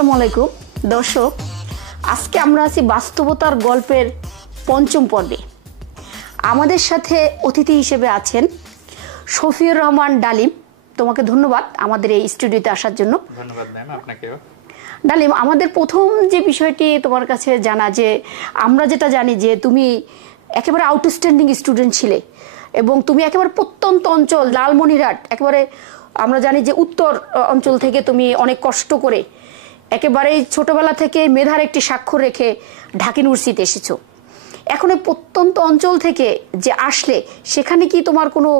আসসালামু আলাইকুম দর্শক, আজকে আমরা আছি বাস্তবতার গল্পের পঞ্চম পর্বে। আমাদের সাথে অতিথি হিসেবে আছেন শফিউর রহমান ডালিম। তোমাকে ধন্যবাদ আমাদের এই স্টুডিওতে আসার জন্য। ধন্যবাদ ম্যাম, আপনাকেও। ডালিম, আমাদের প্রথম যে বিষয়টি তোমার কাছে জানা, যে আমরা যেটা জানি যে তুমি একেবারে আউটস্ট্যান্ডিং স্টুডেন্ট ছিলে এবং তুমি একেবারে প্রত্যন্ত অঞ্চল লালমনিরহাট, একেবারে আমরা জানি যে উত্তর অঞ্চল থেকে তুমি অনেক কষ্ট করে একেবারে ছোটবেলা থেকে মেধার একটি স্বাক্ষর রেখে ঢাকা ইউনিভার্সিটিতে এসেছো। এখন এই প্রত্যন্ত অঞ্চল থেকে যে আসলে, সেখানে কি তোমার কোনো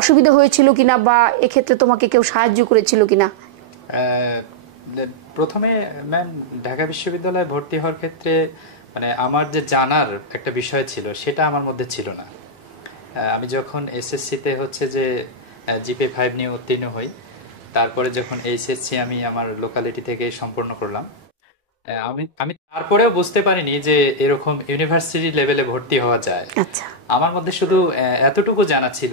অসুবিধা হয়েছিল কিনা, বা এক্ষেত্রে তোমাকে কেউ সাহায্য করেছিল কিনা? প্রথমে ম্যাম, ঢাকা বিশ্ববিদ্যালয়ে ভর্তি হওয়ার ক্ষেত্রে মানে আমার যে জানার একটা বিষয় ছিল, সেটা আমার মধ্যে ছিল না। আমি যখন এসএসসিতে হচ্ছে যে জিপিএ 5 নিয়ে উত্তীর্ণ হই, তারপরে যখন এইচএসসি আমি আমার লোকালিটি থেকে সম্পন্ন করলাম, আমি তারপরেও বুঝতে পারিনি যে এরকম ইউনিভার্সিটি লেভেলে ভর্তি হওয়া যায়। আচ্ছা, আমার মধ্যে শুধু এতটুকু জানা ছিল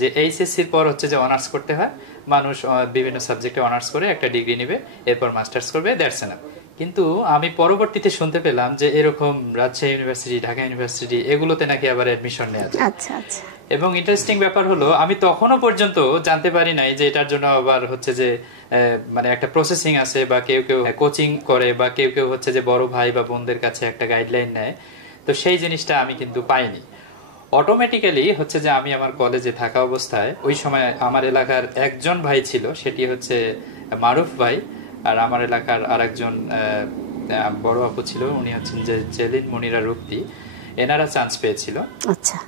যে এইচএসসির পর হচ্ছে যে অনার্স করতে হয়, মানুষ বিভিন্ন সাবজেক্টে অনার্স করে একটা ডিগ্রি নেবে, এরপর মাস্টার্স করবে, দ্যাটস এনাফ। কিন্তু আমি পরবর্তীতে শুনতে পেলাম যে এরকম রাজশাহী ইউনিভার্সিটি, ঢাকা ইউনিভার্সিটি, এগুলোতে নাকি আবার অ্যাডমিশন নেওয়া যায়। আচ্ছা আচ্ছা। এবং ইন্টারেস্টিং ব্যাপার হলো, আমি তখনও পর্যন্ত জানতে পারি নাই যে এটার জন্য আবার হচ্ছে যে মানে একটা প্রসেসিং আছে, বা কেউ কেউ কোচিং করে, বা কেউ কেউ হচ্ছে যে বড় ভাই বা বোনদের কাছে একটা গাইডলাইন নেয়। তো সেই জিনিসটা আমি কিন্তু পাইনি। অটোমেটিক্যালি হচ্ছে যে আমি আমার কলেজে থাকা অবস্থায় ওই সময় আমার এলাকার একজন ভাই ছিল, সেটি হচ্ছে মারুফ ভাই, আর আমার এলাকার আরেকজন বড় আপু ছিল, উনি হচ্ছেন যে জেলিন মনিরা রুক্তি, এনারা চান্স পেয়েছিল। আচ্ছা।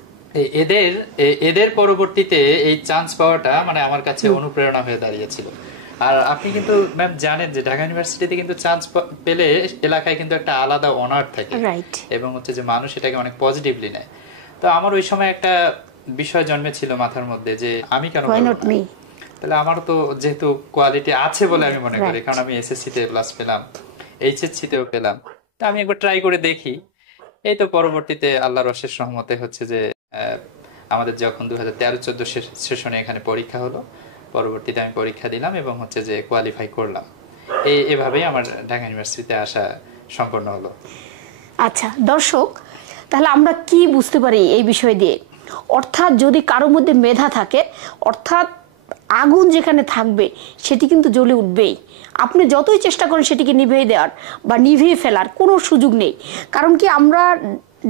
এদের পরবর্তীতে এই চান্স পাওয়াটা মানে আমার কাছে অনুপ্রেরণা হয়ে দাঁড়িয়েছিল। আর আপনি কিন্তু ম্যাম জানেন যে ঢাকা ইউনিভার্সিটিতে কিন্তু চান্স পেলে এলাকায় কিন্তু একটা আলাদা অনার থাকে, এবং হচ্ছে যে মানুষ এটাকে অনেক পজিটিভলি নেয়। তো আমার ওই সময় একটা বিষয় জন্মেছিল মাথার মধ্যে যে আমি কেন পারবো না? তাহলে আমারও তো যেহেতু কোয়ালিটি আছে বলে আমি মনে করি, কারণ আমি এসএসসি তে প্লাস পেলাম, এইচএসসি তেও পেলাম, তা আমি একবার ট্রাই করে দেখি। এই তো পরবর্তীতে আল্লাহর অশেষ রহমতে হচ্ছে যে আমাদের যখন 2013-14 সেশনে এখানে পরীক্ষা হলো, পরবর্তীতে আমি পরীক্ষা দিলাম এবং হচ্ছে যে কোয়ালিফাই করলাম। এভাবেই আমার ঢাকা ইউনিভার্সিটিতে আসা সম্পন্ন হলো। আচ্ছা দর্শক, তাহলে আমরা কি বুঝতে পারি এই বিষয় দিয়ে? অর্থাৎ যদি কারোর মধ্যে মেধা থাকে, অর্থাৎ আগুন যেখানে থাকবে সেটি কিন্তু জ্বলে উঠবেই। আপনি যতই চেষ্টা করেন সেটিকে নিভিয়ে দেওয়ার বা নিভিয়ে ফেলার কোনো সুযোগ নেই। কারণ কি, আমরা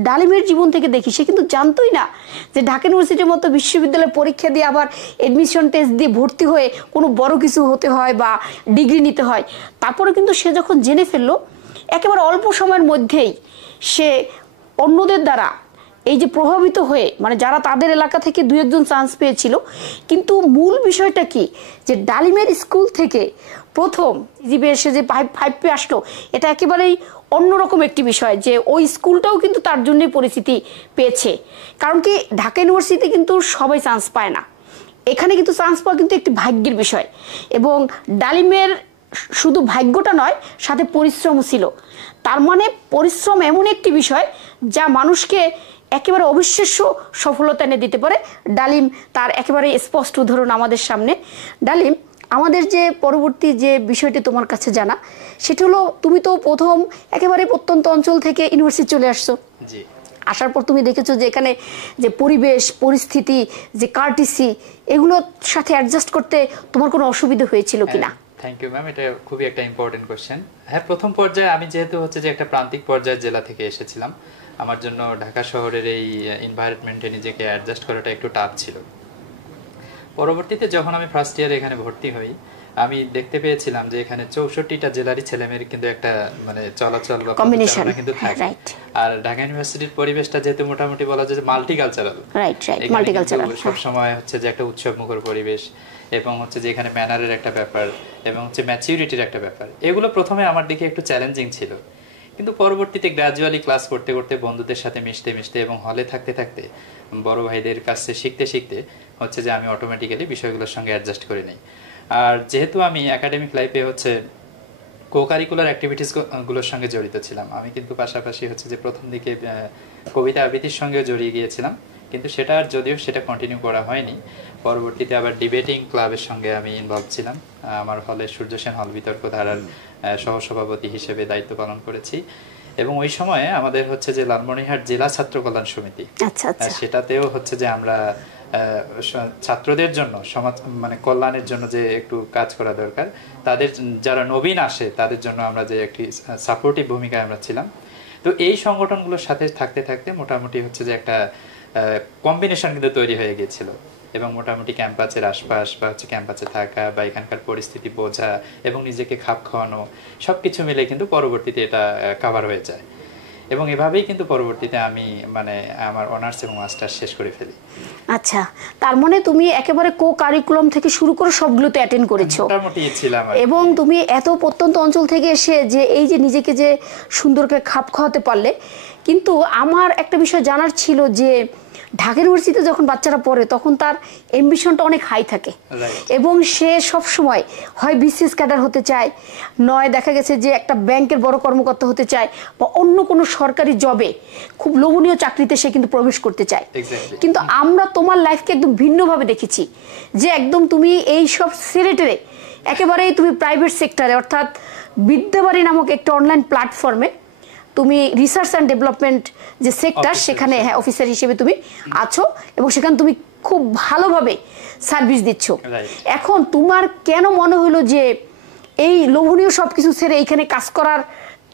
ডালিমের জীবন থেকে দেখি, সে কিন্তু জানতোই না যে ঢাকা ইউনিভার্সিটির মতো বিশ্ববিদ্যালয়ে পরীক্ষা দিয়ে আবার এডমিশন টেস্ট দিয়ে ভর্তি হয়ে কোনো বড় কিছু হতে হয় বা ডিগ্রি নিতে হয়। তারপরে কিন্তু সে যখন জেনে ফেললো, একেবারে অল্প সময়ের মধ্যেই সে অন্যদের দ্বারা এই যে প্রভাবিত হয়ে, মানে যারা তাদের এলাকা থেকে দু একজন চান্স পেয়েছিল, কিন্তু মূল বিষয়টা কি, যে ডালিমের স্কুল থেকে প্রথম জিপে এসে যে 5 পেয়ে আসলো, এটা একেবারেই অন্যরকম একটি বিষয়, যে ওই স্কুলটাও কিন্তু তার জন্যই পরিচিতি পেয়েছে। কারণ কি, ঢাকা ইউনিভার্সিটিতে কিন্তু সবাই চান্স পায় না, এখানে কিন্তু চান্স পাওয়া কিন্তু একটি ভাগ্যের বিষয়। এবং ডালিমের শুধু ভাগ্যটা নয়, সাথে পরিশ্রমও ছিল। তার মানে পরিশ্রম এমন একটি বিষয় যা মানুষকে একেবারে অবিশ্বাস্য সফলতা এনে দিতে পারে। ডালিম তার একেবারে স্পষ্ট উদাহরণ আমাদের সামনে। ডালিম, আমাদের যে পরবর্তী যে বিষয়টি তোমার কাছে জানা, সেটা হলো তুমি তো প্রথম একেবারে প্রত্যন্ত অঞ্চল থেকে ইউনিভার্সিটি চলে আসছো। আসার পর তুমি দেখেছো যে এখানে যে পরিবেশ পরিস্থিতি, যে কার্টিসি, এগুলোর সাথে অ্যাডজাস্ট করতে তোমার কোনো অসুবিধা হয়েছিল কিনা? থ্যাংক ইউ ম্যাম, এটা খুবই একটা ইম্পর্টেন্ট কোশ্চেন। হ্যাঁ, প্রথম পর্যায়ে আমি যেহেতু হচ্ছে যে একটা প্রান্তিক পর্যায়ের জেলা থেকে এসেছিলাম, আমার জন্য ঢাকা শহরের এই এনভায়রনমেন্টে নিজেকে অ্যাডজাস্ট করাটা একটু টাফ ছিল। পরবর্তীতে যখন আমি ফার্স্ট ইয়ারে এখানে ভর্তি হই, আমি দেখতে পেয়েছিলাম যে এখানে 64টা জেলারই ছেলেমেয়ের কিন্তু একটা মানে চলাচল বা কম্বিনেশন কিন্তু থাকে। আর ঢাকা ইউনিভার্সিটির পরিবেশটা যেহেতু মোটামুটি বলা যায় যে মাল্টিকালচারাল, সব সময় হচ্ছে যে একটা উৎসব মুখর পরিবেশ, এবং হচ্ছে যে এখানে ম্যানারের একটা ব্যাপার, এবং হচ্ছে ম্যাচিউরিটির একটা ব্যাপার, এগুলো প্রথমে আমার দিকে একটু চ্যালেঞ্জিং ছিল। কিন্তু পরবর্তীতে গ্র্যাজুয়ালি ক্লাস করতে করতে, বন্ধুদের সাথে মিশতে মিশতে এবং হলে থাকতে থাকতে, বড় ভাইদের কাছে শিখতে শিখতে হচ্ছে যে আমি অটোমেটিক্যালি বিষয়গুলোর সঙ্গে অ্যাডজাস্ট করে নিই। আর যেহেতু আমি একাডেমিক লাইফে হচ্ছে কো কারিকুলার অ্যাক্টিভিটিস গুলোর সঙ্গে জড়িত ছিলাম, আমি কিন্তু পাশাপাশি হচ্ছে যে প্রথম দিকে কবিতা আবৃত্তির সঙ্গে জড়িয়ে গিয়েছিলাম, কিন্তু সেটা যদিও সেটা কন্টিনিউ করা হয়নি। পরবর্তীতে আবার ডিবেটিং ক্লাবের সঙ্গে আমি ইনভলভ ছিলাম। আমার হলে সূর্য সেন হল বিতর্ক ধারার সহসভাপতি হিসেবে দায়িত্ব পালন করেছি। এবং ওই সময়ে আমাদের হচ্ছে যে লালমনিরহাট জেলা ছাত্র কল্যাণ সমিতি, সেটাতেও হচ্ছে যে আমরা ছাত্রদের জন্য সমাজ মানে কল্যাণের জন্য যে একটু কাজ করা দরকার, তাদের যারা নবীন আসে তাদের জন্য আমরা যে একটি সাপোর্টিভ ভূমিকায় আমরা ছিলাম। তো এই সংগঠনগুলোর সাথে থাকতে থাকতে মোটামুটি হচ্ছে যে একটা কম্বিনেশন কিন্তু তৈরি হয়ে গিয়েছিল। এবং মোটামুটি ক্যাম্পাসের আশপাশ বা হচ্ছে ক্যাম্পাসে থাকা বা এখানকার পরিস্থিতি বোঝা এবং নিজেকে খাপ খাওয়ানো সবকিছু মিলে কিন্তু পরবর্তীতে এটা কভার হয়ে যায়। এবং এভাবেই কিন্তু পরবর্তীতে আমি মানে আমার অনার্স এবং মাস্টার্স শেষ করে ফেলি। আচ্ছা, তার মানে তুমি একেবারে কো কারিকুলাম থেকে শুরু করে সবগুলোতে অ্যাটেন্ড করেছো? মোটামুটি ছিলাম। এবং তুমি এত প্রত্যন্ত অঞ্চল থেকে এসে যে এই যে নিজেকে যে সুন্দর করে খাপ খাওয়াতে পারলে। কিন্তু আমার একটা বিষয় জানার ছিল যে ঢাকা ইউনিভার্সিটিতে যখন বাচ্চারা পড়ে তখন তার অ্যাম্বিশনটা অনেক হাই থাকে এবং সে সব সময় হয় বিসিএস ক্যাডার হতে চায়, নয় দেখা গেছে যে একটা ব্যাংকের বড় কর্মকর্তা হতে চায় বা অন্য কোনো সরকারি জবে খুব লোভনীয় চাকরিতে সে কিন্তু প্রবেশ করতে চায়। কিন্তু আমরা তোমার লাইফকে একদম ভিন্নভাবে দেখেছি যে একদম তুমি এই সব সিলেটেরে একেবারেই তুমি প্রাইভেট সেক্টরে অর্থাৎ বিদ্যাবাড়ি নামক একটা অনলাইন প্ল্যাটফর্মে তুমি রিসার্চ অ্যান্ড ডেভেলপমেন্ট যে সেক্টর সেখানে অফিসার হিসেবে তুমি আছো এবং সেখানে তুমি খুব ভালোভাবে সার্ভিস দিচ্ছ। এখন তোমার কেন মনে হলো যে এই লোভনীয় সবকিছু ছেড়ে এইখানে কাজ করার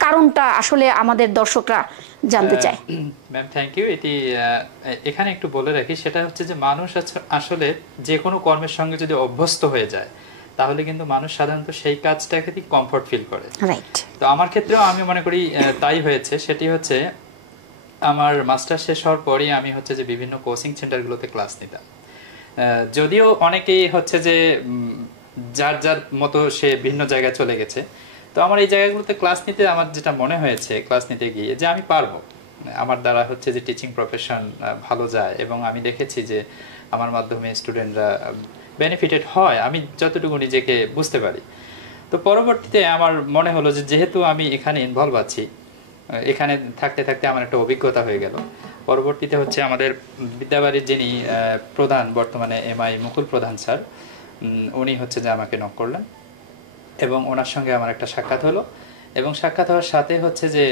কারণটা আসলে আমাদের দর্শকরা জানতে চায়। Ma'am thank you. এটি এখানে একটু বলে রাখি, সেটা হচ্ছে যে মানুষ আসলে যে কোনো কর্মের সঙ্গে যদি অভ্যস্ত হয়ে যায় তাহলে কিন্তু মানুষ সাধারণত সেই কাজটাকে কমফর্ট ফিল করে। রাইট। তো আমার ক্ষেত্রেও আমি মনে করি তাই হয়েছে। সেটি হচ্ছে আমার মাস্টার শেষ হওয়ার পরই আমি হচ্ছে যে বিভিন্ন কোচিং সেন্টারগুলোতে ক্লাস নিতাম। যদিও অনেকেই হচ্ছে যে যার যার মতো সে ভিন্ন জায়গায় চলে গেছে, তো আমার এই জায়গাগুলোতে ক্লাস নিতে আমার যেটা মনে হয়েছে ক্লাস নিতে গিয়ে যে আমি পারবো, আমার দ্বারা হচ্ছে যে টিচিং প্রফেশন ভালো যায় এবং আমি দেখেছি যে আমার মাধ্যমে স্টুডেন্টরা বেনিফিটেড হয়, আমি যতটুকু নিজেকে বুঝতে পারি। তো পরবর্তীতে আমার মনে হলো যে যেহেতু আমি এখানে ইনভলভ আছি, এখানে থাকতে থাকতে আমার একটা অভিজ্ঞতা হয়ে গেল। পরবর্তীতে হচ্ছে আমাদের বিদ্যাবাড়ির যিনি প্রধান বর্তমানে এমআই মুকুল প্রধান স্যার, উনি হচ্ছে যে আমাকে নক করলেন এবং ওনার সঙ্গে আমার একটা সাক্ষাৎ হলো এবং সাক্ষাৎ হওয়ার সাথে হচ্ছে যে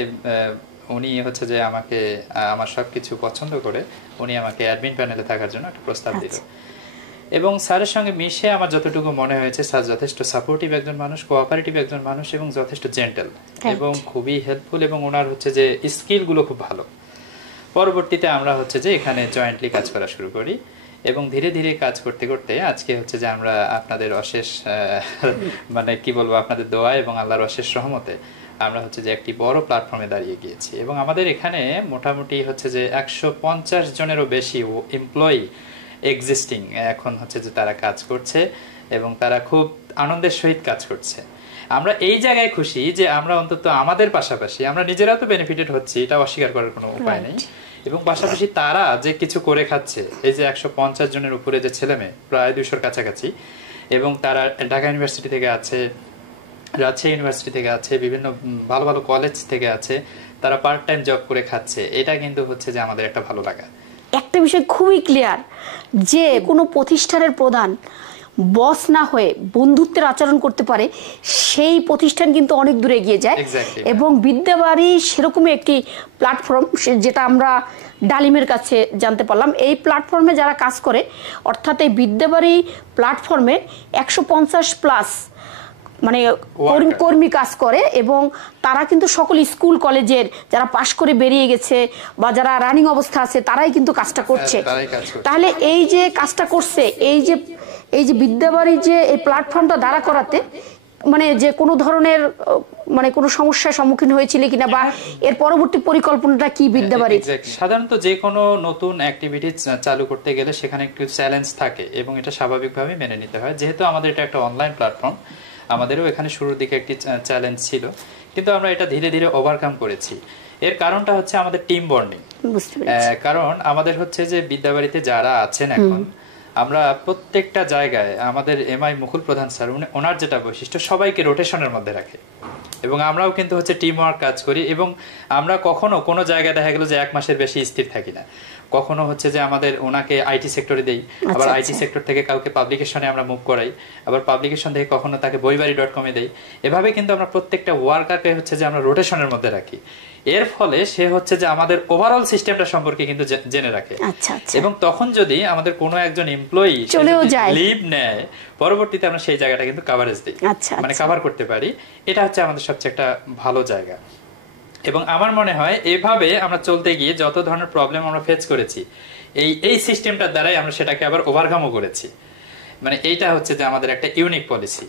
উনি হচ্ছে যে আমাকে আমার সব কিছু পছন্দ করে উনি আমাকে অ্যাডমিন প্যানেলে থাকার জন্য একটা প্রস্তাব দিল। এবং স্যারের সঙ্গে মিশে আমার যতটুকু মনে হয়েছে স্যার যথেষ্ট সাপোর্টিভ একজন মানুষ, কোঅপারেটিভ একজন মানুষ এবং যথেষ্ট জেন্টেল এবং খুবই হেল্পফুল এবং ওনার হচ্ছে যে স্কিলগুলো খুব ভালো। পরবর্তীতে আমরা হচ্ছে যে এখানে জয়েন্টলি কাজ করা শুরু করি এবং ধীরে ধীরে কাজ করতে করতে আজকে হচ্ছে যে আমরা আপনাদের অশেষ মানে কি বলবো আপনাদের দোয়া এবং আল্লাহর অশেষ রহমতে আমরা হচ্ছে যে একটি বড় প্ল্যাটফর্মে দাঁড়িয়ে গিয়েছি এবং আমাদের এখানে মোটামুটি হচ্ছে যে 150 জনেরও বেশি এমপ্লয়ি এক্সিস্টিং এখন হচ্ছে যে তারা কাজ করছে এবং তারা খুব আনন্দের সহিত কাজ করছে। আমরা এই জায়গায় খুশি যে আমরা অন্তত আমাদের পাশাপাশি আমরা নিজেরাও তো বেনিফিটেড হচ্ছি, এটা অস্বীকার করার কোনো উপায় নেই, এবং পাশাপাশি তারা যে কিছু করে খাচ্ছে, এই যে 150 জনের উপরে যে ছেলেমেয়ে প্রায় 200-র কাছাকাছি, এবং তারা ঢাকা ইউনিভার্সিটি থেকে আছে, রাজশাহী ইউনিভার্সিটি থেকে আছে, বিভিন্ন ভালো ভালো কলেজ থেকে আছে, তারা পার্ট টাইম জব করে খাচ্ছে, এটা কিন্তু হচ্ছে যে আমাদের একটা ভালো লাগা। একটা বিষয় খুবই ক্লিয়ার যে কোনো প্রতিষ্ঠানের প্রধান বস না হয়ে বন্ধুত্বের আচরণ করতে পারে, সেই প্রতিষ্ঠান কিন্তু অনেক দূরে এগিয়ে যায়। এবং বিদ্যাবাড়ি সেরকমই একটি প্ল্যাটফর্ম যেটা আমরা ডালিমের কাছে জানতে পারলাম। এই প্ল্যাটফর্মে যারা কাজ করে অর্থাৎ এই বিদ্যাবাড়ি প্ল্যাটফর্মে 150+ মানে কর্মী কাজ করে এবং তারা কিন্তু সকল স্কুল কলেজের যারা পাশ করে বেরিয়ে গেছে বা যারা রানিং অবস্থা আছে তারাই কিন্তু কাজটা করছে। তাহলে এই যে কাজটা করছে, এই যে বিদ্যাবাড়ি যে এই প্ল্যাটফর্মটা দাঁড়া করাতে মানে যে কোনো ধরনের মানে কোনো সমস্যার সম্মুখীন হয়েছিল কিনা বা এর পরবর্তী পরিকল্পনাটা কি বিদ্যাবাড়ি? সাধারণত যে কোনো নতুন অ্যাক্টিভিটি চালু করতে গেলে সেখানে একটু চ্যালেঞ্জ থাকে এবং এটা স্বাভাবিকভাবে মেনে নিতে হয়। যেহেতু আমাদের এটা একটা অনলাইন প্ল্যাটফর্ম, আমাদেরও এখানে শুরুর দিকে একটি চ্যালেঞ্জ ছিল, কিন্তু আমরা এটা ধীরে ধীরে ওভারকাম করেছি। এর কারণটা হচ্ছে আমাদের টিম বন্ডিং। কারণ আমাদের হচ্ছে যে বিদ্যাবাড়িতে যারা আছেন এখন, আমরা প্রত্যেকটা জায়গায় আমাদের এমআই মুকুল প্রধান স্যার ওনার যেটা বৈশিষ্ট্য, সবাইকে রোটেশনের মধ্যে রাখে। এবং আমরাও কিন্তু হচ্ছে টিম ওয়ার্ক কাজ করি, এবং আমরা কখনো কোনো জায়গায় দেখা গেল যে 1 মাসের বেশি স্থির থাকি না। কখনো হচ্ছে যে আমাদের ওনাকে আইটি সেক্টরে দেই, আবার আইটি সেক্টর থেকে কাউকে পাবলিকেশনে আমরা মুভ করাই, আবার পাবলিকেশন থেকে কখনো তাকে বইবাড়ি.com-এ দেই। এভাবে কিন্তু আমরা প্রত্যেকটা ওয়ার্কারকে হচ্ছে যে আমরা রোটেশনের মধ্যে রাখি। এর ফলে সে হচ্ছে যে আমাদের ওভারঅল সিস্টেমটা সম্পর্কে কিন্তু জেনে রাখে। এবং তখন যদি আমাদের কোনো একজন এমপ্লয়ি লিভ নেয়, পরবর্তীতে আমরা সেই জায়গাটা কিন্তু কভারেজ দিই, মানে কভার করতে পারি। এটা হচ্ছে আমাদের সবচেয়ে একটা ভালো জায়গা। এবং আমার মনে হয় এভাবে আমরা চলতে গিয়ে যত ধরনের প্রবলেম আমরা ফেস করেছি, এই সিস্টেমটার দ্বারাই আমরা সেটাকে আবার ওভারকামও করেছি। মানে এইটা হচ্ছে যে আমাদের একটা ইউনিক পলিসি।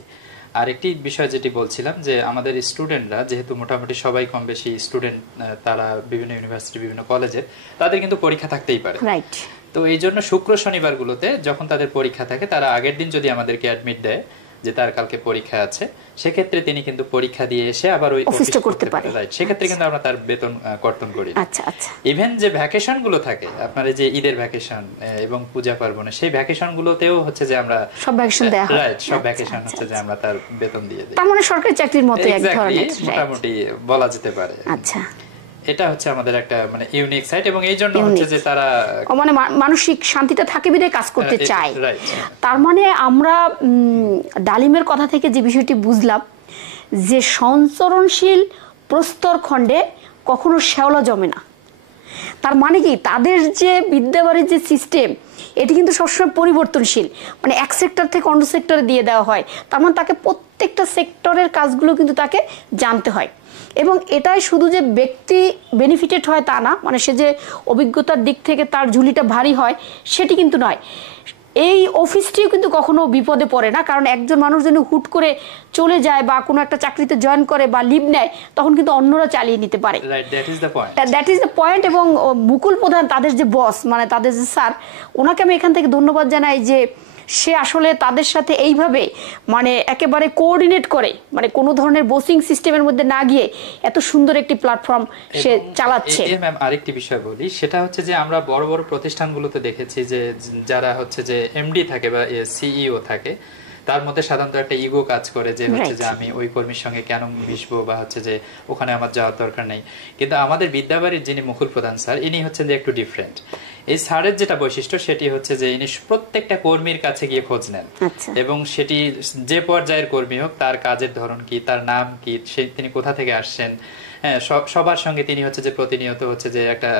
আর একটি বিষয় যেটি বলছিলাম, যে আমাদের স্টুডেন্টরা যেহেতু মোটামুটি সবাই কম বেশি স্টুডেন্ট, তারা বিভিন্ন ইউনিভার্সিটি বিভিন্ন কলেজের, তাদের কিন্তু পরীক্ষা থাকতেই পারে। তো এই জন্য শুক্র শনিবার গুলোতে যখন তাদের পরীক্ষা থাকে, তারা আগের দিন যদি আমাদেরকে অ্যাডমিট দেয় যে তার কালকে পরীক্ষা আছে, সেক্ষেত্রে তিনি কিন্তু পরীক্ষা দিয়ে এসে আবার ওই অফিসটা করতে পারে। রাইট, সেক্ষেত্রে কিন্তু আমরা তার বেতন কর্তন করি। ইভেন যে ভ্যাকেশন গুলো থাকে আপনার, যে ঈদের ভ্যাকেশন এবং পূজা পার্বণে, সেই ভ্যাকেশন গুলোতেও হচ্ছে যে আমরা সব ভ্যাকেশন দেয়া হয়। রাইট, সব ভ্যাকেশন হচ্ছে যে আমরা তার বেতন দিয়ে দিই। তার মানে সরকারি চাকরির মতো এক ধরনের মোটামুটি বলা যেতে পারে। এটা হচ্ছে আমাদের একটা মানে ইউনিক সাইট, এবং এই জন্য হচ্ছে যে তারা মানে মানসিক শান্তিটা থাকে বিধায় কাজ করতে চায়। তার মানে আমরা ডালিমের কথা থেকে যে বিষয়টি বুঝলাম, যে সঞ্চরণশীল প্রস্তর খণ্ডে কখনো শ্যাওলা জমে না। তার মানে কি, তাদের যে বিদ্যাবাড়ির যে সিস্টেম, এটি কিন্তু সবসময় পরিবর্তনশীল, মানে এক সেক্টর থেকে অন্য সেক্টরে দিয়ে দেওয়া হয়। তার মানে তাকে প্রত্যেকটা সেক্টরের কাজগুলো কিন্তু তাকে জানতে হয়। এবং এটাই শুধু যে ব্যক্তি বেনিফিটেড হয় তা না, মানে সে যে অভিজ্ঞতার দিক থেকে তার ঝুলিটা ভারী হয় সেটি কিন্তু নয়। এই অফিসটিও কিন্তু কখনো বিপদে পড়ে না, কারণ একজন মানুষ যদি হুট করে চলে যায় বা কোনো একটা চাকরিতে জয়েন করে বা লিভ নেয়, তখন কিন্তু অন্যরা চালিয়ে নিতে পারে। That is the point. এবং মুকুল প্রধান, তাদের যে বস, মানে তাদের যে স্যার, ওনাকে আমি এখান থেকে ধন্যবাদ জানাই যে সে আসলে তাদের সাথে এইভাবে মানে একেবারে কোঅর্ডিনেট করে, মানে কোনো ধরনের বোসিং সিস্টেমের মধ্যে না গিয়ে এত সুন্দর একটি প্ল্যাটফর্ম সে চালাচ্ছে। ম্যাম, আরেকটি বিষয় বলি, সেটা হচ্ছে যে আমরা বড় বড় প্রতিষ্ঠানগুলোতে দেখেছি যে যারা হচ্ছে যে এমডি থাকে বা সিইও থাকে, তার মধ্যে সাধারণত একটা ইগো কাজ করে, যে হচ্ছে যে আমি ওই কর্মীর সঙ্গে কেন মিশবো, বা হচ্ছে যে ওখানে আমার যাওয়ার দরকার নেই। কিন্তু আমাদের বিদ্যাবাড়ির যিনি মুকুল প্রধান স্যার, ইনি হচ্ছেন যে একটু ডিফারেন্ট। এই স্যারের যেটা বৈশিষ্ট্য, সেটি হচ্ছে যে ইনি প্রত্যেকটা কর্মীর কাছে গিয়ে খোঁজ নেন, এবং সেটি যে পর্যায়ের কর্মী হোক, তার কাজের ধরন কি, তার নাম কি, তিনি কোথা থেকে আসছেন, হ্যাঁ, সবার সঙ্গে তিনি হচ্ছে যে প্রতিনিয়ত হচ্ছে যে একটা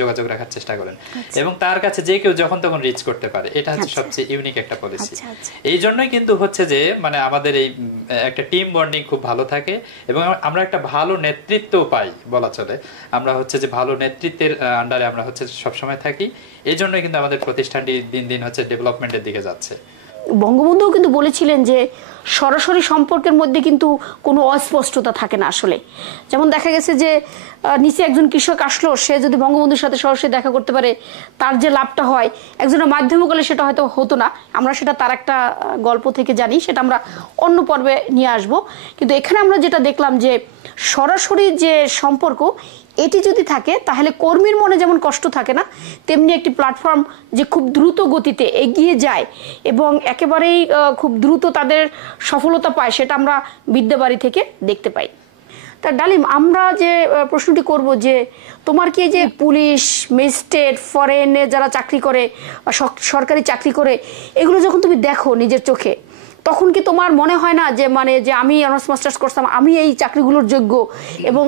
যোগাযোগ রাখার চেষ্টা করেন, এবং তার কাছে যে কেউ যখন তখন রিচ করতে পারে। এটা হচ্ছে সবচেয়ে ইউনিক একটা পলিসি। এই জন্যই কিন্তু হচ্ছে যে মানে আমাদের এই একটা টিম বন্ডিং খুব ভালো থাকে, এবং আমরা একটা ভালো নেতৃত্ব পাই বলা চলে। আমরা হচ্ছে যে ভালো নেতৃত্বের আন্ডারে আমরা হচ্ছে সবসময় থাকি। এই জন্যই কিন্তু আমাদের প্রতিষ্ঠানটি দিন দিন হচ্ছে ডেভেলপমেন্টের দিকে যাচ্ছে। বঙ্গবন্ধুও কিন্তু বলেছিলেন যে সরাসরি সম্পর্কের মধ্যে কিন্তু কোনো অস্পষ্টতা থাকে না আসলে। যেমন দেখা গেছে যে নিচে একজন কৃষক আসলো, সে যদি বঙ্গবন্ধুর সাথে সরাসরি দেখা করতে পারে, তার যে লাভটা হয়, একজনের মাধ্যমে গেলে সেটা হয়তো হতো না। আমরা সেটা তার একটা গল্প থেকে জানি, সেটা আমরা অন্য পর্বে নিয়ে আসব। কিন্তু এখানে আমরা যেটা দেখলাম যে সরাসরি যে সম্পর্ক, এটি যদি থাকে তাহলে কর্মীর মনে যেমন কষ্ট থাকে না, তেমনি একটি প্ল্যাটফর্ম যে খুব দ্রুত গতিতে এগিয়ে যায় এবং একেবারেই খুব দ্রুত তাদের সফলতা পায়, সেটা আমরা বিদ্যাবাড়ি থেকে দেখতে পাই। তা ডালিম, আমরা যে প্রশ্নটি করব যে তোমার কি যে পুলিশ, ম্যাজিস্ট্রেট, ফরেনে যারা চাকরি করে, সরকারি চাকরি করে, এগুলো যখন তুমি দেখো নিজের চোখে, তখন কি তোমার মনে হয় না যে মানে যে আমি অনার্স মাস্টার্স করতাম, আমি এই চাকরিগুলোর যোগ্য এবং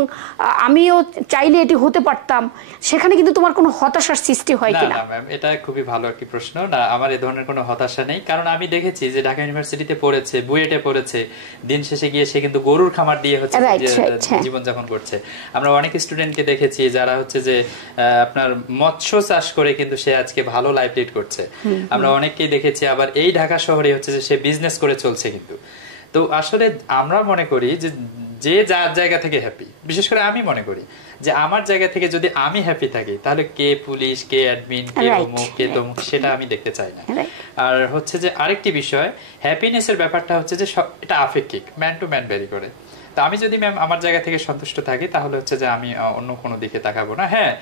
আমিও চাইলে এটি হতে পারতাম, সেখানে কিন্তু তোমার কোনো হতাশার সৃষ্টি হয় কিনা? না ম্যাম, এটা খুবই ভালো একটি প্রশ্ন। না, আমার এই ধরনের কোনো হতাশা নেই, কারণ আমি দেখেছি যে ঢাকা ইউনিভার্সিটিতে পড়েছে, বুয়েটে পড়েছে, দিন শেষে গিয়ে সে কিন্তু গরুর খামার দিয়ে হচ্ছে জীবনযাপন করছে। আমরা অনেক স্টুডেন্টকে দেখেছি যারা হচ্ছে যে আপনার মৎস্য চাষ করে কিন্তু সে আজকে ভালো লাইফ লিড করছে। আমরা অনেককেই দেখেছি আবার এই ঢাকা শহরে হচ্ছে যে সে বিজনেস করে চলছে। কিন্তু তো আসলে আমরা মনে করি যে যে যার জায়গা থেকে হ্যাপি, বিশেষ করে আমি মনে করি যে আমার জায়গা থেকে যদি আমি হ্যাপি থাকি, তাহলে কে পুলিশ, কে অ্যাডমিন, কে অমুক, কে তমুক, সেটা আমি দেখতে চাই না। আর হচ্ছে যে আরেকটি বিষয়, হ্যাপিনেসের ব্যাপারটা হচ্ছে যে এটা আপেক্ষিক, ম্যান টু ম্যান ভ্যারি করে। তো আমি যদি ম্যাম আমার জায়গা থেকে সন্তুষ্ট থাকি, তাহলে হচ্ছে যে আমি অন্য কোনো দিকে তাকাবো না। হ্যাঁ,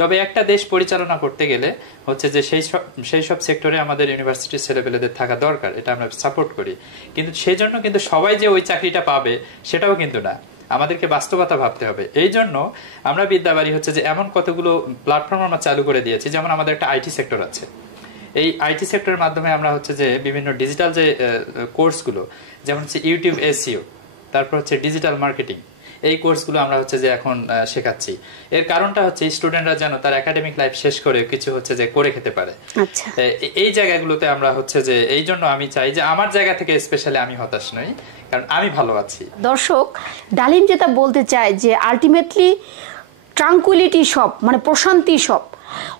তবে একটা দেশ পরিচালনা করতে গেলে হচ্ছে যে সেই সব সেক্টরে আমাদের ইউনিভার্সিটির ছেলেপেলেদের থাকা দরকার, এটা আমরা সাপোর্ট করি। কিন্তু সেই জন্য কিন্তু সবাই যে ওই চাকরিটা পাবে সেটাও কিন্তু না। আমাদেরকে বাস্তবতা ভাবতে হবে। এই জন্য আমরা বিদ্যাবাড়ি হচ্ছে যে এমন কতগুলো প্ল্যাটফর্ম আমরা চালু করে দিয়েছি, যেমন আমাদের একটা আইটি সেক্টর আছে। এই আইটি সেক্টরের মাধ্যমে আমরা হচ্ছে যে বিভিন্ন ডিজিটাল যে কোর্সগুলো, যেমন হচ্ছে ইউটিউব এসইও, তারপর হচ্ছে ডিজিটাল মার্কেটিং, এই কোর্সগুলো আমরা হচ্ছে যে এখন শেখাচ্ছি। এর কারণটা হচ্ছে স্টুডেন্টরা যেন তার একাডেমিক লাইফ শেষ করে কিছু হচ্ছে যে করে খেতে পারে। আচ্ছা, এই জায়গাগুলোতে আমরা হচ্ছে যে এই জন্য আমি চাই যে আমার জায়গা থেকে স্পেশালি আমি হতাশ নই, কারণ আমি ভালো আছি। দর্শক, ডালিম যেটা বলতে চায় যে আলটিমেটলি ট্রাঙ্কুইলিটি সব, মানে প্রশান্তি সব,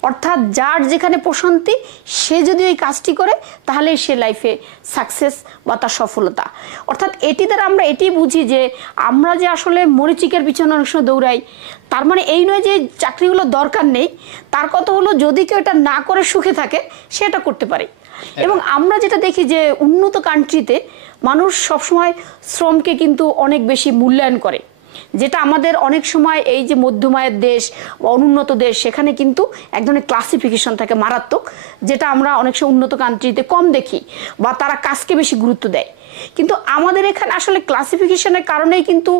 অর্থাৎ যার যেখানে প্রশান্তি সে যদি ওই কাজটি করে তাহলে সে লাইফে সাকসেস বা তার সফলতা। অর্থাৎ এটি দ্বারা আমরা এটি বুঝি যে আমরা যে আসলে মরিচিকের পিছনে অনেক সময় দৌড়াই, তার মানে এই নয় যে চাকরিগুলো দরকার নেই, তার কথা হলো যদি কেউ এটা না করে সুখে থাকে সেটা করতে পারে। এবং আমরা যেটা দেখি যে উন্নত কান্ট্রিতে মানুষ সবসময় শ্রমকে কিন্তু অনেক বেশি মূল্যায়ন করে, যেটা আমাদের অনেক সময় এই যে মধ্যমায়ের দেশ বা অনুন্নত দেশ সেখানে কিন্তু এক ধরনের ক্লাসিফিকেশন থাকে মারাত্মক, যেটা আমরা অনেক সময় উন্নত কান্ট্রিতে কম দেখি বা তারা কাজকে বেশি গুরুত্ব দেয়। কিন্তু আমাদের এখানে আসলে ক্লাসিফিকেশনের কারণেই কিন্তু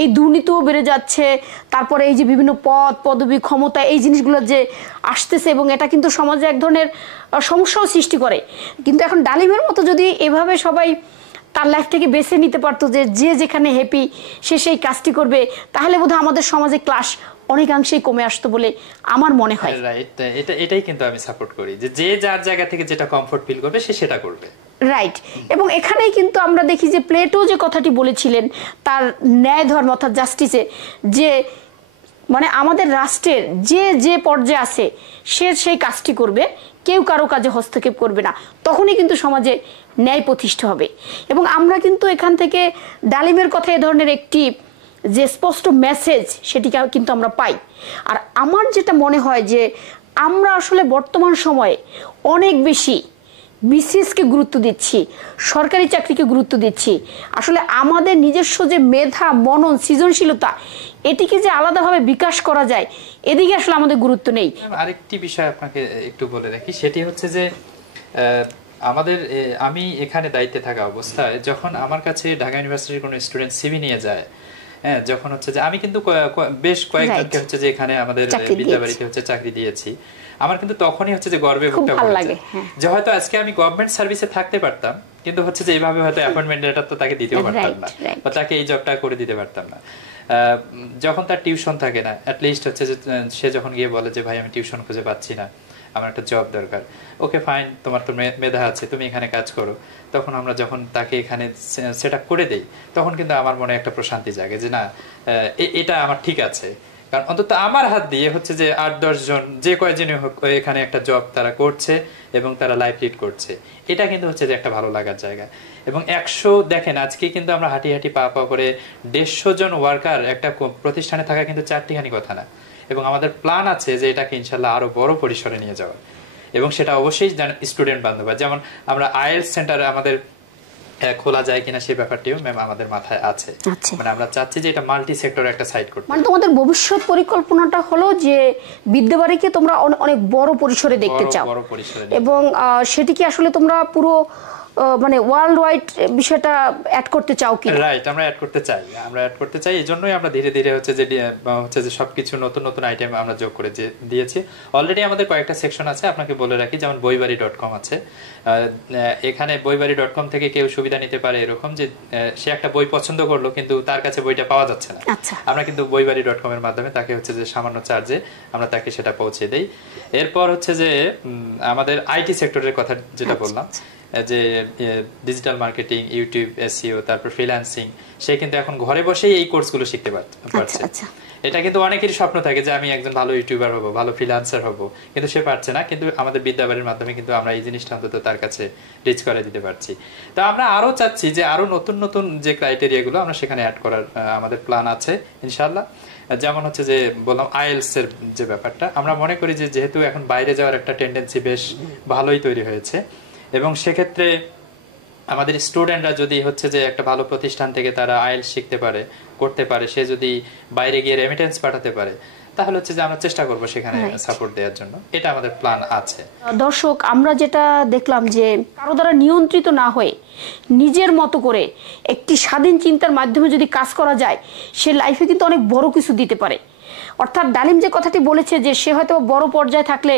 এই দুর্নীতিও বেড়ে যাচ্ছে, তারপরে এই যে বিভিন্ন পদ পদবি ক্ষমতা এই জিনিসগুলো যে আসতেছে, এবং এটা কিন্তু সমাজে এক ধরনের সমস্যাও সৃষ্টি করে। কিন্তু এখন ডালিমের মতো যদি এভাবে সবাই তার লাইফটাকে বেছে নিতে পারতো যে যে যেখানে হ্যাপি সে সেই কাজটি করবে, তাহলে বোধহয় আমাদের সমাজে ক্লাস অনেকাংশেই কমে আসতো বলে আমার মনে হয়। রাইট, এটাই কিন্তু আমি সাপোর্ট করি যে যে যার জায়গা থেকে যেটা কমফোর্ট ফিল করবে সে সেটা করবে। রাইট। এবং এখানেই কিন্তু আমরা দেখি যে প্লেটো যে কথাটি বলেছিলেন তার ন্যায় ধর্ম অর্থাৎ জাস্টিসে, যে মানে আমাদের রাষ্ট্রের যে যে পর্যায়ে আছে সে সেই কাজটি করবে, কেউ কারো কাজে হস্তক্ষেপ করবে না, তখনই কিন্তু সমাজে ন্যায় প্রতিষ্ঠা হবে। এবং আমরা কিন্তু এখান থেকে ডালিমের কথা এ ধরনের একটি যে স্পষ্ট মেসেজ সেটি কিন্তু আমরা পাই। আর আমার যেটা মনে হয় যে আমরা আসলে বর্তমান সময়ে অনেক বেশি বিসিএসকে গুরুত্ব দিচ্ছি, সরকারি চাকরিকে গুরুত্ব দিচ্ছি। আসলে আমাদের নিজস্ব যে মেধা মনন সৃজনশীলতা এটিকে যে আলাদাভাবে বিকাশ করা যায় এদিকে আসলে আমাদের গুরুত্ব নেই। আরেকটি বিষয় আপনাকে একটু বলে রাখি, সেটি হচ্ছে যে আমাদের আমি এখানে দায়িত্বে থাকা অবস্থায় যখন আমার কাছে ঢাকা ইউনিভার্সিটির কোনো স্টুডেন্ট সিভি নিয়ে যায়, হ্যাঁ, যখন হচ্ছে যে আমি কিন্তু বেশ কয়েকজনকে হচ্ছে যে এখানে আমাদের বিদ্যাবাড়িতে হচ্ছে চাকরি দিয়েছি, আমার কিন্তু তখনই হচ্ছে যে গর্বে বুকটা ভরে যায় যে হয়তো আজকে আমি গভর্নমেন্ট সার্ভিসে থাকতে পারতাম, কিন্তু হচ্ছে যে এইভাবে হয়তো অ্যাপয়েন্টমেন্ট লেটার তো তাকে দিতেও পারতাম না, বা তাকে এই জবটা করে দিতে পারতাম না। যখন তার টিউশন থাকে না, অ্যাটলিস্ট হচ্ছে যে সে যখন গিয়ে বলে যে ভাই আমি টিউশন খুঁজে পাচ্ছি না, আমার একটা জব দরকার, ওকে ফাইন, তোমার তো মেধা আছে, তুমি এখানে কাজ করো, তখন আমরা যখন তাকে এখানে সেট আপ করে দেই তখন কিন্তু আমার মনে একটা প্রশান্তি জাগে যে না, এটা আমার ঠিক আছে, কারণ অন্তত আমার হাত দিয়ে হচ্ছে যে 8-10 জন যে কয়জনই হোক এখানে একটা জব তারা করছে এবং তারা লাইফ লিড করছে, এটা কিন্তু হচ্ছে যে একটা ভালো লাগার জায়গা। এবং 100 দেখেন আজকে কিন্তু আমরা হাঁটি হাঁটি পা পা করে 150 জন ওয়ার্কার একটা প্রতিষ্ঠানে থাকা কিন্তু চারটিখানি কথা না, এবং আমাদের প্ল্যান আছে যে এটাকে ইনশাল্লাহ আরো বড় পরিসরে নিয়ে যাওয়ার, এবং সেটা অবশ্যই স্টুডেন্ট বান্ধব, যেমন আমরা আইএলটিএস সেন্টার আমাদের খোলা যায় কিনা সেই ব্যাপারটিও ম্যাম আমাদের মাথায় আছে। মানে আমরা চাচ্ছি যে এটা মাল্টি সেক্টর একটা সাইট করতে। মানে তোমাদের ভবিষ্যৎ পরিকল্পনাটা হলো যে বিদ্যাবাড়িকে তোমরা অনেক বড় পরিসরে দেখতে চাও, এবং সেটি কি আসলে তোমরা পুরো মানে ওয়ার্ল্ড ওয়াইড বিষয়টা অ্যাড করতে চাও কি? রাইট, আমরা অ্যাড করতে চাই, এজন্যই আমরা ধীরে ধীরে হচ্ছে যে সবকিছু নতুন নতুন আইটেম আমরা যোগ করে দিয়েছি। অলরেডি আমাদের কয়েকটা সেকশন আছে, আপনাকে বলে রাখি, যেমন বইবাড়ি.com আছে। এখানে বইবাড়ি.com থেকে কেউ সুবিধা নিতে পারে এরকম যে সে একটা বই পছন্দ করলো কিন্তু তার কাছে বইটা পাওয়া যাচ্ছে না, আমরা কিন্তু বইবাড়ি.com এর মাধ্যমে তাকে হচ্ছে যে সামান্য চার্জে আমরা তাকে সেটা পৌঁছে দেই। এরপর হচ্ছে যে আমাদের আইটি সেক্টরের কথা যেটা বললাম, যে ডিজিটাল মার্কেটিং, ইউটিউব এসইও, তারপর ফ্রিল্যান্সিং, সে কিন্তু এখন ঘরে বসেই এই কোর্সগুলো শিখতে পারছে। এটা কিন্তু অনেকেরই স্বপ্ন থাকে যে আমি একজন ভালো ইউটিউবার হব, ভালো ফ্রিল্যান্সার হব, কিন্তু সে পারছে না, কিন্তু আমাদের বিদ্যাবাড়ির মাধ্যমে কিন্তু আমরা এই জিনিসটা অন্তত তার কাছে রিচ করে দিতে পারছি। তো আমরা আরো চাচ্ছি যে আরো নতুন নতুন যে ক্রাইটেরিয়াগুলো আমরা সেখানে অ্যাড করার আমাদের প্ল্যান আছে ইনশাআল্লাহ। যেমন হচ্ছে যে বললাম আইএলটিএস এর যে ব্যাপারটা, আমরা মনে করি যে যেহেতু এখন বাইরে যাওয়ার একটা টেন্ডেন্সি বেশ ভালোই তৈরি হয়েছে, এবং সেক্ষেত্রে আমাদের স্টুডেন্টরা যদি হচ্ছে যে একটা ভালো প্রতিষ্ঠান থেকে তারা আইএলটিএস শিখতে পারে, করতে পারে, সে যদি বাইরে গিয়ে রেমিটেন্স পাঠাতে পারে, তাহলে হচ্ছে যে আমরা চেষ্টা করব সেখানে সাপোর্ট দেওয়ার জন্য, এটা আমাদের প্ল্যান আছে। দর্শক, আমরা যেটা দেখলাম যে কারো দ্বারা নিয়ন্ত্রিত না হয়ে নিজের মতো করে একটি স্বাধীন চিন্তার মাধ্যমে যদি কাজ করা যায়, সে লাইফে কিন্তু অনেক বড় কিছু দিতে পারে। অর্থাৎ ডালিম যে কথাটি বলেছে যে সে হয়তো বড় পর্যায়ে থাকলে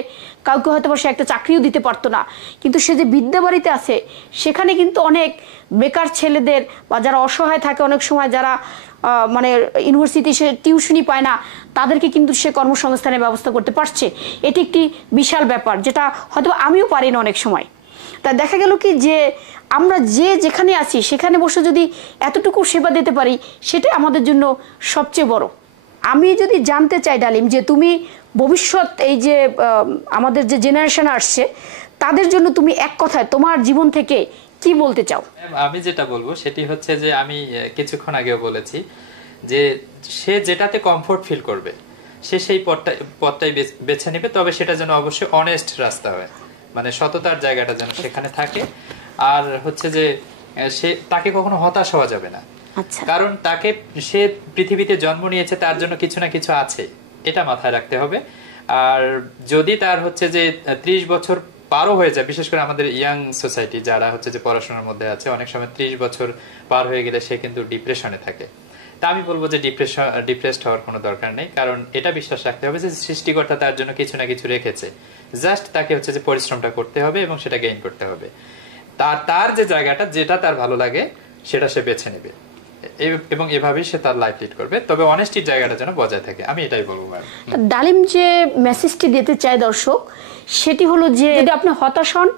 কাউকে হয়তো সে একটা চাকরিও দিতে পারতো না, কিন্তু সে যে বিদ্যাবাড়িতে আছে সেখানে কিন্তু অনেক বেকার ছেলেদের বা যারা অসহায় থাকে, অনেক সময় যারা মানে ইউনিভার্সিটি সে টিউশনি পায় না, তাদেরকে কিন্তু সে কর্মসংস্থানের ব্যবস্থা করতে পারছে। এটি একটি বিশাল ব্যাপার, যেটা হয়তো আমিও পারি না অনেক সময়। তা দেখা গেল কি যে আমরা যে যেখানে আছি সেখানে বসে যদি এতটুকু সেবা দিতে পারি, সেটাই আমাদের জন্য সবচেয়ে বড়। আমি যদি জানতে চাই ডালিম, যে তুমি ভবিষ্যৎ এই যে আমাদের যে জেনারেশন আসছে তাদের জন্য তুমি এক কথায় তোমার জীবন থেকে কি বলতে চাও? আমি যেটা বলবো সেটি হচ্ছে যে আমি কিছুক্ষণ আগেও বলেছি যে সে যেটাতে কমফোর্ট ফিল করবে সে সেই পথটাই বেছে নেবে, তবে সেটা যেন অবশ্যই অনেস্ট রাস্তা হয়, মানে সততার জায়গাটা যেন সেখানে থাকে। আর হচ্ছে যে সে তাকে কখনো হতাশ হওয়া যাবে না, কারণ তাকে সে পৃথিবীতে জন্ম নিয়েছে, তার জন্য কিছু না কিছু আছে, এটা মাথায় রাখতে হবে। আর যদি তার হচ্ছে যে 30 বছর পারও হয়ে যায়, বিশেষ করে আমাদের ইয়াং সোসাইটি যারা হচ্ছে যে পড়াশোনার মধ্যে আছে, অনেক সময় 30 বছর পার হয়ে গেলে সে কিন্তু ডিপ্রেশনে থাকে। তা আমি বলবো যে ডিপ্রেসড হওয়ার কোনো দরকার নেই, কারণ এটা বিশ্বাস রাখতে হবে যে সৃষ্টিকর্তা তার জন্য কিছু না কিছু রেখেছে, জাস্ট তাকে হচ্ছে যে পরিশ্রমটা করতে হবে এবং সেটা গেইন করতে হবে। তার যে জায়গাটা যেটা তার ভালো লাগে সেটা সে বেছে নেবে এবং এভাবেই সে তার লাইফ লিড করবে, তবে অনেস্টির জায়গাটা যেন বজায় থাকে, আমি এটাই বলবো। ডালিম যে মেসেজটি দিতে চায় দর্শক, সেটি হলো যে যদি আপনি হতাশ হন,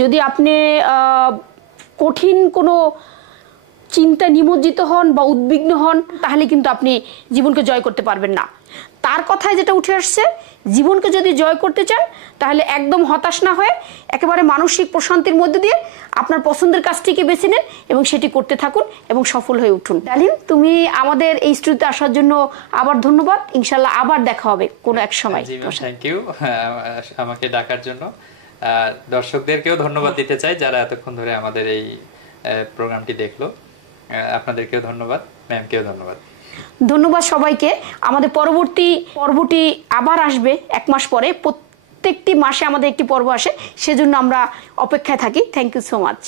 যদি আপনি কঠিন কোনো চিন্তা নিমজ্জিত হন বা উদ্বিগ্ন হন, তাহলে কিন্তু আপনি জীবনকে জয় করতে পারবেন না। তার কথায় যেটা উঠে আসছে, জীবনকে যদি জয় করতে চান তাহলে একদম হতাশ না হয়ে একেবারে মানসিক প্রশান্তির মধ্যে দিয়ে আপনার পছন্দের কাজটিকে বেছে নেন এবং সেটি করতে থাকুন এবং সফল হয়ে উঠুন। ডালিম, তুমি আমাদের এই স্টুডিওতে আসার জন্য আবার ধন্যবাদ। ইনশাল্লাহ আবার দেখা হবে কোনো এক সময়। থ্যাংক ইউ আমাকে ডাকার জন্য। দর্শকদেরকেও ধন্যবাদ দিতে চাই যারা এতক্ষণ ধরে আমাদের এই প্রোগ্রামটি দেখলো। আপনাদেরকেও ধন্যবাদ, ম্যামকেও ধন্যবাদ। ধন্যবাদ সবাইকে। আমাদের পরবর্তী পর্বটি আবার আসবে 1 মাস পরে। প্রত্যেকটি মাসে আমাদের একটি পর্ব আসে, সেজন্য আমরা অপেক্ষায় থাকি। Thank you so much.